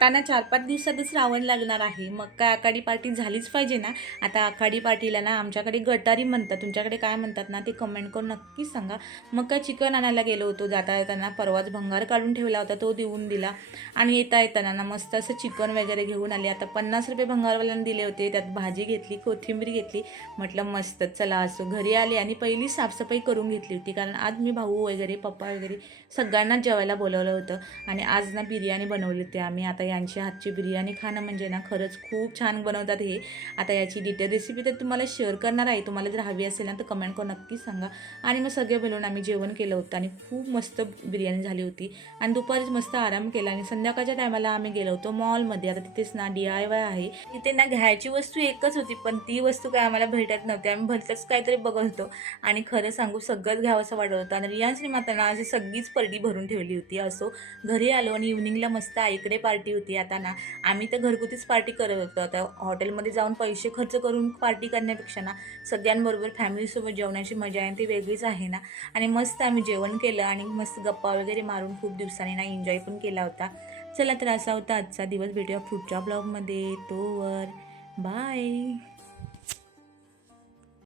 आता ना 4-5 दिवसातच श्रावण लागणार आहे. मग काय आखाडी पार्टी झालीच पाहिजे ना. आता आखाडी पार्टीला ना आमच्याकडे गटारी म्हणतात, तुमच्याकडे काय म्हणतात ना ते कमेंट करून नक्कीच सांगा. मग काय चिकन आणायला गेलो होतो. जाता येताना परवाच भंगार काढून ठेवला होता, तो देऊन दिला. आणि येता येताना ना मस्त असं चिकन वगैरे घेऊन आले. आता 50 रुपये भंगारवाल्याने दिले होते. त्यात भाजी घेतली, कोथिंबीर घेतली. म्हटलं मस्त चला असं घरी आले आणि पहिली साफसफाई करून घेतली होती. कारण आज मी भाऊ वगैरे पप्पा वगैरे सगळ्यांनाच जेवायला बोलवलं होतं. आणि आज ना बिर्याणी बनवली होती आम्ही. आता यांच्या हातची बिर्याणी खाणं म्हणजे ना खरंच खूप छान बनवतात हे. आता याची डिटेल रेसिपी तर तुम्हाला शेअर करणार आहे. तुम्हाला जर हवी असेल ना तर कमेंट करून नक्कीच सांगा. आणि मग सगळे बोलून आम्ही जेवण केलं होतं आणि खूप मस्त बिर्याणी झाली होती. आणि दुपारीच मस्त आराम केला आणि संध्याकाळच्या टायमाला आम्ही गेलो होतो मॉलमध्ये. आता तिथेच ना DIY आहे. तिथे ना घ्यायची वस्तू एकच होती, पण ती वस्तू काय आम्हाला भेटत नव्हती. आम्ही भलतंच काहीतरी बघत होतो आणि खरं सांगू सगळंच घ्यावं असं वाटत होतं. आणि रियांशने मात्र ना अशी सगळीच पर्डी भरून ठेवली होती. असो घरी आलो आणि इव्हनिंगला मस्त आईकडे पार्टी होती. आता ना आम्ही तर घरगुतीच पार्टी करत होतो. आता हॉटेलमध्ये जाऊन पैसे खर्च करून पार्टी करण्यापेक्षा ना सगळ्यांबरोबर फॅमिलीसोबत जेवण्याची मजा आहे ती वेगळीच आहे ना. आणि मस्त आम्ही जेवण केलं आणि मस्त गप्पा वगैरे मारून खूप दिवसांनी ना एन्जॉय पण केला होता. चला तर असा होता आजचा दिवस. भेटूया पुढच्या ब्लॉगमध्ये. तोवर बाय.